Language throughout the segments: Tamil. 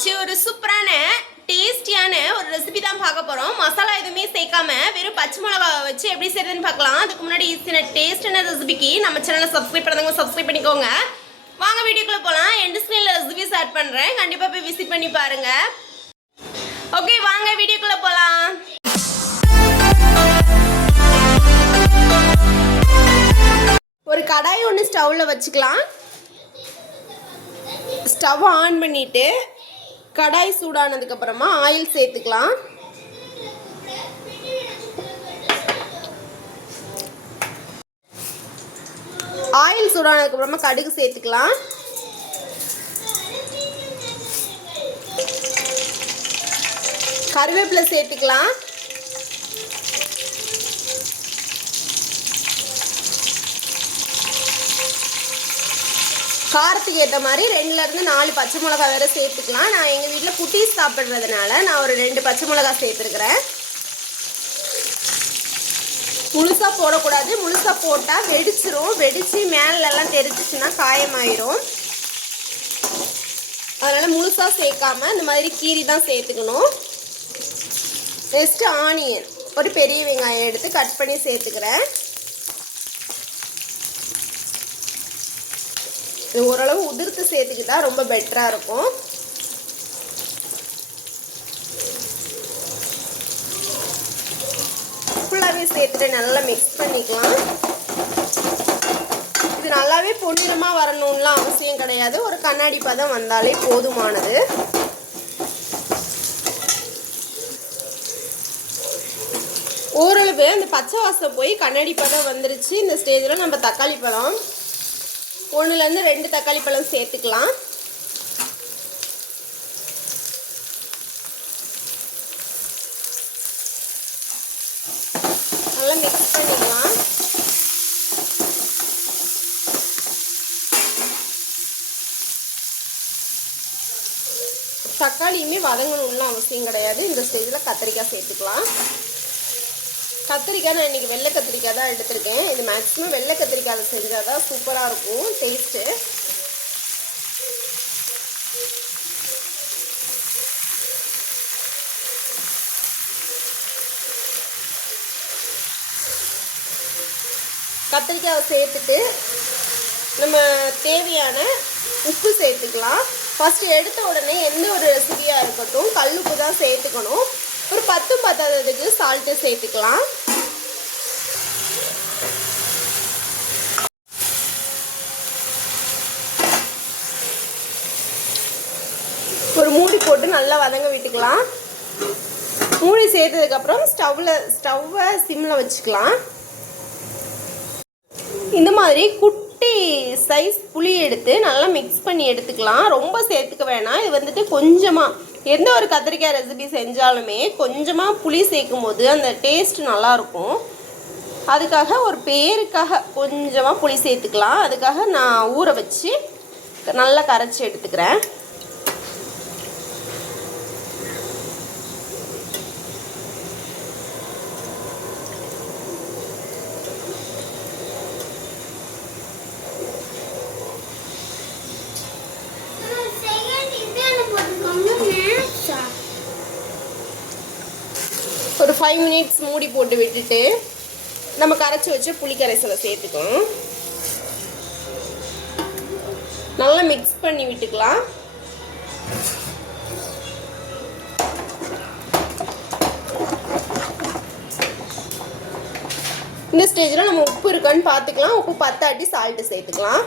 வச்சு ஒரு சூப்பரான டேஸ்டியான ஒரு ரெசிபி தான் பார்க்க போகிறோம். மசாலா எதுவுமே சேர்க்காம வெறும் பச்சை மிளகாவை வச்சு எப்படி செய்யறதுன்னு பார்க்கலாம். அதுக்கு முன்னாடி ஈஸியான டேஸ்டான ரெசிபிக்கு நம்ம சேனலை சப்ஸ்கிரைப் பண்ணாதவங்க சப்ஸ்கிரைப் பண்ணிக்கோங்க. வாங்க வீடியோக்குள்ளே போகலாம். எண்ட் ஸ்க்ரீனில் ரெசிபி ஸ்டார்ட் பண்ணுறேன், கண்டிப்பாக போய் விசிட் பண்ணி பாருங்கள். ஓகே, வாங்க வீடியோக்குள்ளே போகலாம். ஒரு கடாய் ஒன்று ஸ்டவ்வில் வச்சுக்கலாம். ஸ்டவ் ஆன் பண்ணிவிட்டு கடாய் சூடானதுக்கப்புறமா ஆயில் சேர்த்துக்கலாம். ஆயில் சூடானதுக்கப்புறமா கடுகு சேர்த்துக்கலாம். கருவேப்பிலை சேர்த்துக்கலாம். காரத்துக்கு ஏற்ற மாதிரி 2லேருந்து 4 பச்சை மிளகா வேறு சேர்த்துக்கலாம். நான் எங்கள் வீட்டில் குட்டீஸ் சாப்பிட்றதுனால நான் ஒரு 2 பச்சை மிளகா சேர்த்துருக்குறேன். முழுசாக போடக்கூடாது, முழுசாக போட்டால் வெடிச்சிரும். வெடித்து மேலெல்லாம் தெரிச்சிச்சுன்னா காயமாயிரும். அதனால் முழுசாக சேர்க்காம இந்த மாதிரி கீரி தான் சேர்த்துக்கணும். நெக்ஸ்ட்டு ஆனியன் ஒரு பெரிய வெங்காயம் எடுத்து கட் பண்ணி சேர்த்துக்கிறேன். இது ஓரளவு உதிர்த்து சேர்த்துக்கிட்டா ரொம்ப பெட்டராக இருக்கும். ஃபுல்லாகவே சேர்த்துட்டு நல்லா மிக்ஸ் பண்ணிக்கலாம். இது நல்லாவே பொன்னிறமாக வரணும்லாம் அவசியம் கிடையாது. ஒரு கண்ணாடி பதம் வந்தாலே போதுமானது. ஓரளவு அந்த பச்சை வாசம் போய் கண்ணாடி பதம் வந்துருச்சு. இந்த ஸ்டேஜில் நம்ம தக்காளி பழம் 1லேருந்து 2 தக்காளி பழம் சேர்த்துக்கலாம். நல்லா மிக்ஸ் பண்ணிக்கலாம். தக்காளியுமே வதங்கணும்லாம் அவசியம் கிடையாது. இந்த ஸ்டேஜில் கத்திரிக்காய் சேர்த்துக்கலாம். கத்திரிக்காய் நான் இன்றைக்கி வெள்ளை கத்திரிக்காய் தான் எடுத்திருக்கேன். இது மேக்ஸிமம் வெள்ளை கத்திரிக்காய் செஞ்சால் தான் சூப்பராக இருக்கும் டேஸ்ட்டு. கத்திரிக்காயை சேர்த்துட்டு நம்ம தேவையான உப்பு சேர்த்துக்கலாம். ஃபஸ்ட்டு எடுத்த உடனே எந்த ஒரு ரெசிபியாக இருக்கட்டும் கல் உப்பு தான் சேர்த்துக்கணும். ஒரு 10 பத்தாததுக்கு சால்ட்டு சேர்த்துக்கலாம். ஒரு மூடி போட்டு நல்லா வதங்க விட்டுக்கலாம். மூடி சேர்த்ததுக்கப்புறம் ஸ்டவ்வை சிம்மில் வச்சுக்கலாம். இந்த மாதிரி குட்டி சைஸ் புளி எடுத்து நல்லா மிக்ஸ் பண்ணி எடுத்துக்கலாம். ரொம்ப சேர்த்துக்க வேணாம். இது வந்துட்டு கொஞ்சமாக எந்த ஒரு கத்திரிக்காய் ரெசிபி செஞ்சாலுமே கொஞ்சமாக புளி சேர்க்கும் போது அந்த டேஸ்ட் நல்லாயிருக்கும். அதுக்காக ஒரு பேருக்காக கொஞ்சமாக புளி சேர்த்துக்கலாம். அதுக்காக நான் ஊற வச்சு நல்லா கரைச்சி எடுத்துக்கிறேன். ஒரு 5 மினிட்ஸ் மூடி போட்டு விட்டுட்டு நம்ம கரைச்சி வச்சு புளி கரைசலை சேர்த்துக்கணும். நல்லா மிக்ஸ் பண்ணி விட்டுக்கலாம். இந்த ஸ்டேஜில் நம்ம உப்பு இருக்கான்னு பார்த்துக்கலாம். உப்பு பத்தாட்டி சால்ட்டு சேர்த்துக்கலாம்.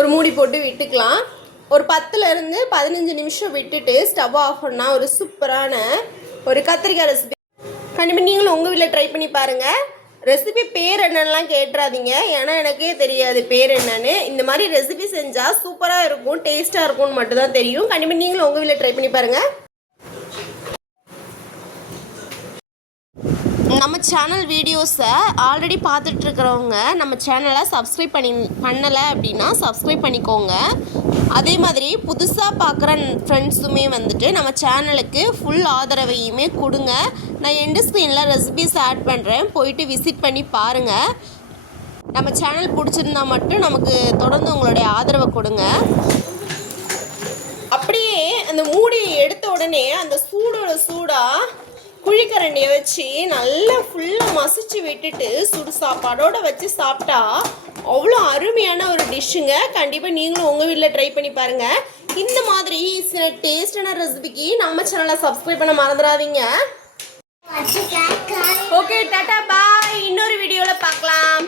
ஒரு மூடி போட்டு விட்டுக்கலாம். ஒரு 10லேருந்து 15 நிமிஷம் விட்டுட்டு ஸ்டவ் ஆஃப் பண்ணால் ஒரு சூப்பரான ஒரு கத்திரிக்காய் ரெசிபி. கண்டிப்பாக நீங்களும் உங்கள் வீட்டில் ட்ரை பண்ணி பாருங்கள். ரெசிபி பேர் என்னென்னலாம் கேட்டுறாதீங்க, ஏன்னா எனக்கே தெரியாது பேர் என்னன்னு. இந்த மாதிரி ரெசிபி செஞ்சால் சூப்பராக இருக்கும், டேஸ்ட்டாக இருக்கும்னு மட்டும்தான் தெரியும். கண்டிப்பாக நீங்களும் உங்கள் வீட்டில் ட்ரை பண்ணி பாருங்கள். நம்ம நம்ம சேனல் வீடியோஸை ஆல்ரெடி பார்த்துட்ருக்கிறவங்க நம்ம சேனலை சப்ஸ்கிரைப் பண்ணலை அப்படின்னா சப்ஸ்கிரைப் பண்ணிக்கோங்க. அதே மாதிரி புதுசாக பார்க்குற ஃப்ரெண்ட்ஸுமே வந்துட்டு நம்ம சேனலுக்கு ஃபுல் ஆதரவையுமே கொடுங்க. நான் எண்டு ஸ்க்ரீனில் ரெசிபிஸ் ஆட் பண்ணுறேன், போயிட்டு விசிட் பண்ணி பாருங்கள். நம்ம சேனல் பிடிச்சிருந்தா மட்டும் நமக்கு தொடர்ந்து உங்களுடைய ஆதரவை கொடுங்க. அப்படியே அந்த மூடியை எடுத்த உடனே அந்த சூடாக குழிக்கரண்டியை வச்சு நல்லா ஃபுல்லாக மசிச்சு விட்டுட்டு சுடு சாப்பாடோடு வச்சு சாப்பிட்டா அவ்வளோ அருமையான ஒரு டிஷ்ஷுங்க. கண்டிப்பாக நீங்களும் உங்கள் வீட்டில் ட்ரை பண்ணி பாருங்கள். இந்த மாதிரி சில டேஸ்டான ரெசிபிக்கு நம்ம சேனலை சப்ஸ்கிரைப் பண்ண மறந்துடாதீங்க. ஓகே, டாடா பாய். இன்னொரு வீடியோவில் பார்க்கலாம்.